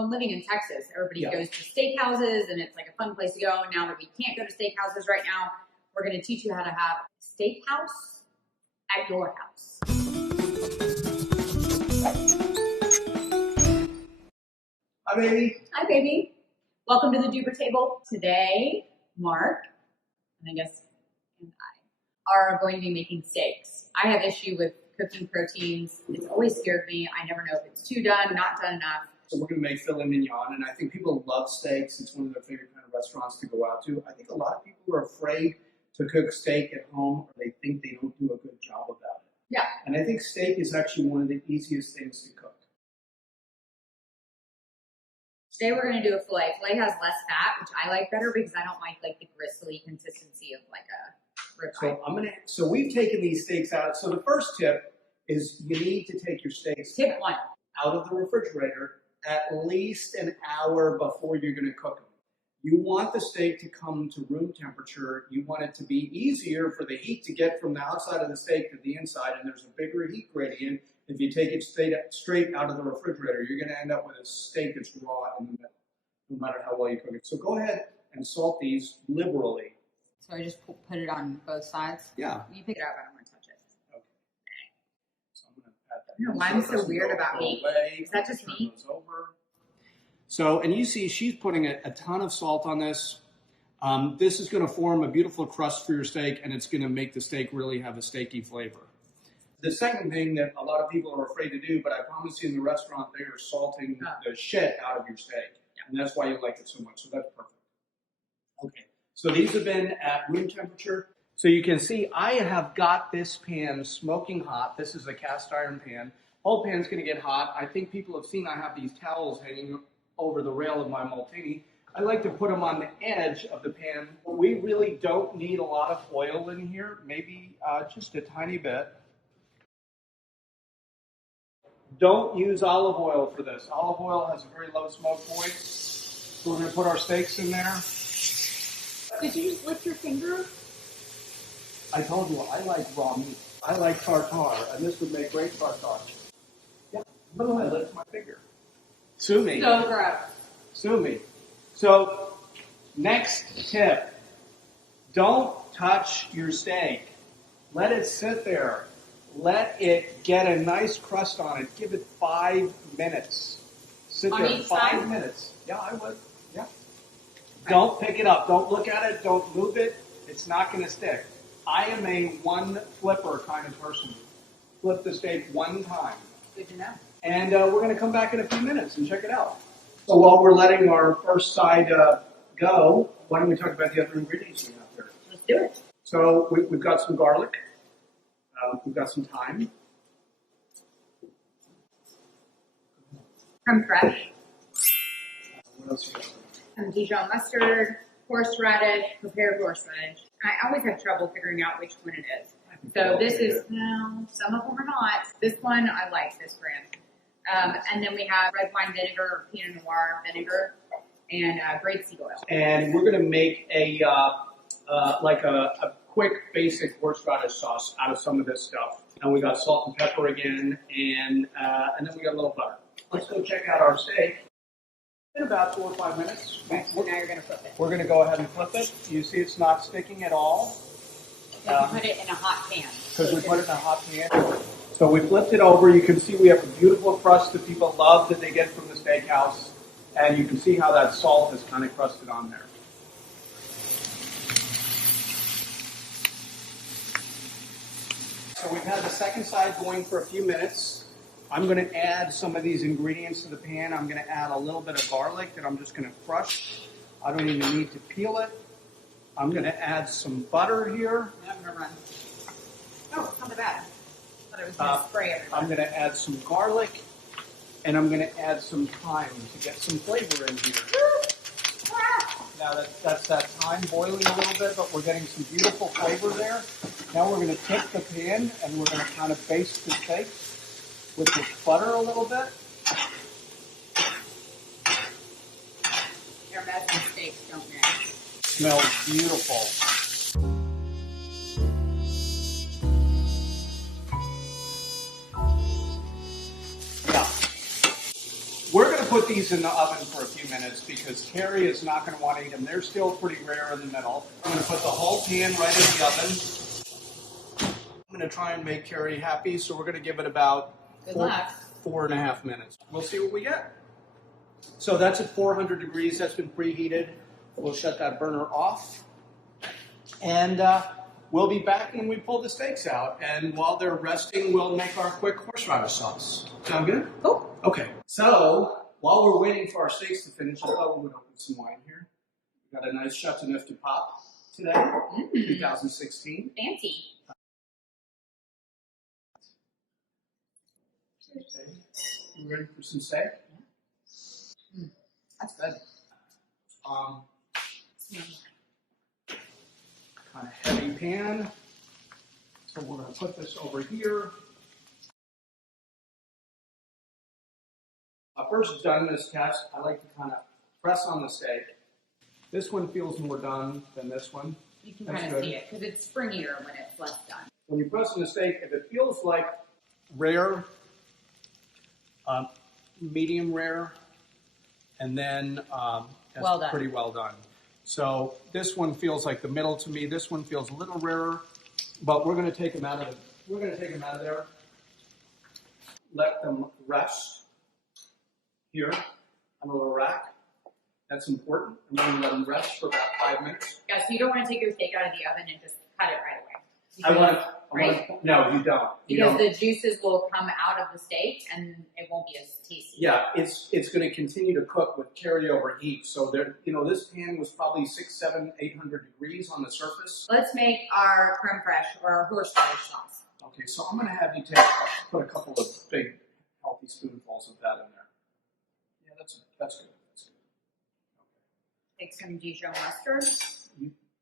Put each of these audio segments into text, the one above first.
I'm living in Texas. Everybody Yeah. goes to steakhouses, and it's like a fun place to go. And now that we can't go to steakhouses right now, we're going to teach you how to have steakhouse at your house. Hi, baby. Hi, baby. Welcome to the Deuber table. Today, Mark, and I guess and I, are going to be making steaks. I have issue with cooking proteins. It's always scared me. I never know if it's too done, not done enough. So we're going to make Filet Mignon, and I think people love steaks. It's one of their favorite kind of restaurants to go out to. I think a lot of people are afraid to cook steak at home, or they think they don't do a good job about it. Yeah. And I think steak is actually one of the easiest things to cook. Today we're going to do a filet. Filet has less fat, which I like better because I don't like the gristly consistency of like a ribeye. So we've taken these steaks out. So the first tip is you need to take your steaks Tip 1. out of the refrigerator at least an hour before you're going to cook them. You want the steak to come to room temperature. You want it to be easier for the heat to get from the outside of the steak to the inside, and there's a bigger heat gradient. If you take it straight out of the refrigerator, you're going to end up with a steak that's raw in the middle, no matter how well you cook it. So go ahead and salt these liberally. So I just put it on both sides? Yeah. You pick it up. I don't want to touch it. Okay. So I'm going to pat that. No, why am I so weird about me? Is that just me? Over. So, and you see she's putting a ton of salt on this. This is going to form a beautiful crust for your steak, and it's going to make the steak really have a steaky flavor. The second thing that a lot of people are afraid to do, but I promise you in the restaurant, they are salting the shit out of your steak. Yeah. And that's why you like it so much. So that's perfect. Okay. So these have been at room temperature. So you can see I have got this pan smoking hot. This is a cast iron pan. Whole pan's going to get hot. I think people have seen I have these towels hanging over the rail of my Maltini. I like to put them on the edge of the pan. We really don't need a lot of oil in here. Maybe just a tiny bit. Don't use olive oil for this. Olive oil has a very low smoke point. So we're going to put our steaks in there. Did you just lick your finger? I told you I like raw meat. I like tartare, and this would make great tartare. Yeah, but I licked my finger. Sue me. So gross. Sue me. So, next tip. Don't touch your steak. Let it sit there. Let it get a nice crust on it. Give it 5 minutes. Sit On there each 5 side? minutes. Yeah, I would. Yeah. Don't pick it up. Don't look at it. Don't move it. It's not going to stick. I am a one flipper kind of person. Flip the steak one time. Good to know. And we're going to come back in a few minutes and check it out. So while we're letting our first side go, why don't we talk about the other ingredients we have here? Let's do it. So we've got some garlic. We've got some thyme. Creme fraiche. What else you got? Some Dijon mustard, horseradish, prepared horseradish. I always have trouble figuring out which one it is. So this is, no, some of them are not. This one, I like this brand. And then we have red wine vinegar or Pinot Noir vinegar and grapeseed oil. And we're going to make a quick basic horseradish sauce out of some of this stuff. And we got salt and pepper again, and then we got a little butter. Let's go check out our steak. In about 4 or 5 minutes. Okay, so now you're going to flip it. We're going to go ahead and flip it. You see it's not sticking at all. Because you put it in a hot pan. Because we put it in a hot pan. So we flipped it over. You can see we have a beautiful crust that people love that they get from the steakhouse. And you can see how that salt is kind of crusted on there. So we've had the second side going for a few minutes. I'm going to add some of these ingredients to the pan. I'm going to add a little bit of garlic that I'm just going to crush. I don't even need to peel it. I'm going to add some butter here. I'm going to run. Oh, it's not that bad. I thought it was going to spray everywhere. I'm going to add some garlic, and I'm going to add some thyme to get some flavor in here. Now that's that thyme boiling a little bit, but we're getting some beautiful flavor there. Now we're going to tip the pan, and we're going to kind of baste the steak with this butter a little bit. Your Mexican steaks don't mix. Smells beautiful. Yeah. We're going to put these in the oven for a few minutes because Cary is not going to want to eat them. They're still pretty rare in the middle. I'm going to put the whole pan right in the oven. I'm going to try and make Cary happy, so we're going to give it about 4.5 minutes. We'll see what we get. So that's at 400 degrees. That's been preheated. We'll shut that burner off. And we'll be back when we pull the steaks out. And while they're resting, we'll make our quick horseradish sauce. Sound good? Oh. Okay. So while we're waiting for our steaks to finish, I thought we would open some wine here. We got a nice Chateauneuf du Pape today, 2016. Fancy. Okay. You ready for some steak? That's good. Kind of heavy pan. So we're going to put this over here. I've first done this test. I like to kind of press on the steak. This one feels more done than this one. You can kind of see it because it's springier when it's less done. When you press on the steak, if it feels like rare, medium rare, and then that's pretty well done. So this one feels like the middle to me. This one feels a little rarer, but we're going to take them out of there. Let them rest here on a little rack. That's important. I'm going to let them rest for about 5 minutes. Yeah, so you don't want to take your steak out of the oven and just cut it right away. No, you don't. Because the juices will come out of the steak and it won't be as tasty. Yeah, it's going to continue to cook with carryover heat. So there, this pan was probably 600, 700, 800 degrees on the surface. Let's make our creme fraiche or our horseradish sauce. Okay, so I'm going to have you put a couple of big, healthy spoonfuls of that in there. Yeah, that's good. That's good. Take some Dijon mustard.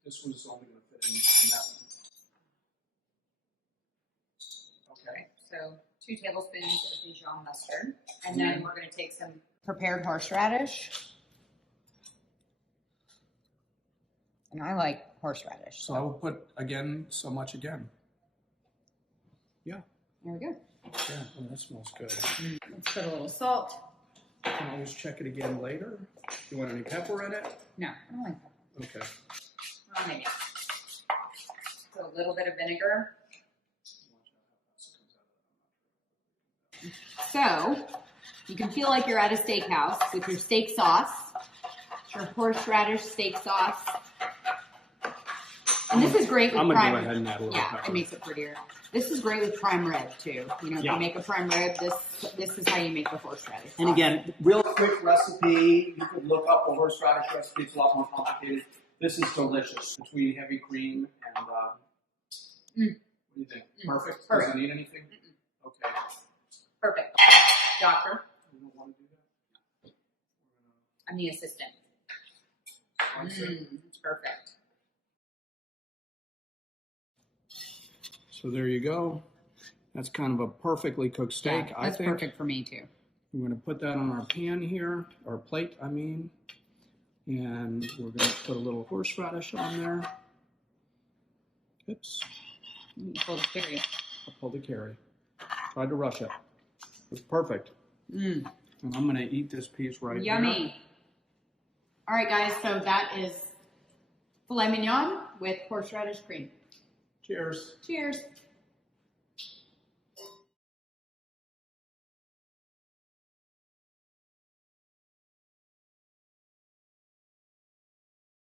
This one's only going to fit in that one. Okay. So 2 tablespoons of Dijon mustard. And then we're going to take some prepared horseradish. And I like horseradish. So I will put so much again. Yeah. There we go. Yeah, well, that smells good. Let's put a little salt. You can always check it again later. You want any pepper in it? No, I don't like pepper. Okay. Well, maybe. So a little bit of vinegar. So, you can feel like you're at a steakhouse with your steak sauce, your horseradish steak sauce. And this is great with I'm prime going to go ahead and add a little pepper. It makes it prettier. This is great with prime rib, too. If you make a prime rib, this is how you make the horseradish sauce. And again, real quick recipe. You could look up a horseradish recipe. It's a lot more complicated. This is delicious. Between heavy cream and, what do you think? Perfect? Does it need anything? Okay. Perfect. Doctor? You don't want to do that? I'm the assistant. It's perfect. So there you go. That's kind of a perfectly cooked steak, I think. That's perfect for me, too. We're going to put that on our pan here, or plate, I mean. And we're going to put a little horseradish on there. Oops. Pull the Cary. I'll pull the Cary. Tried to rush it. It's perfect. And I'm going to eat this piece right here. Yummy. All right, guys. So that is filet mignon with horseradish cream. Cheers. Cheers.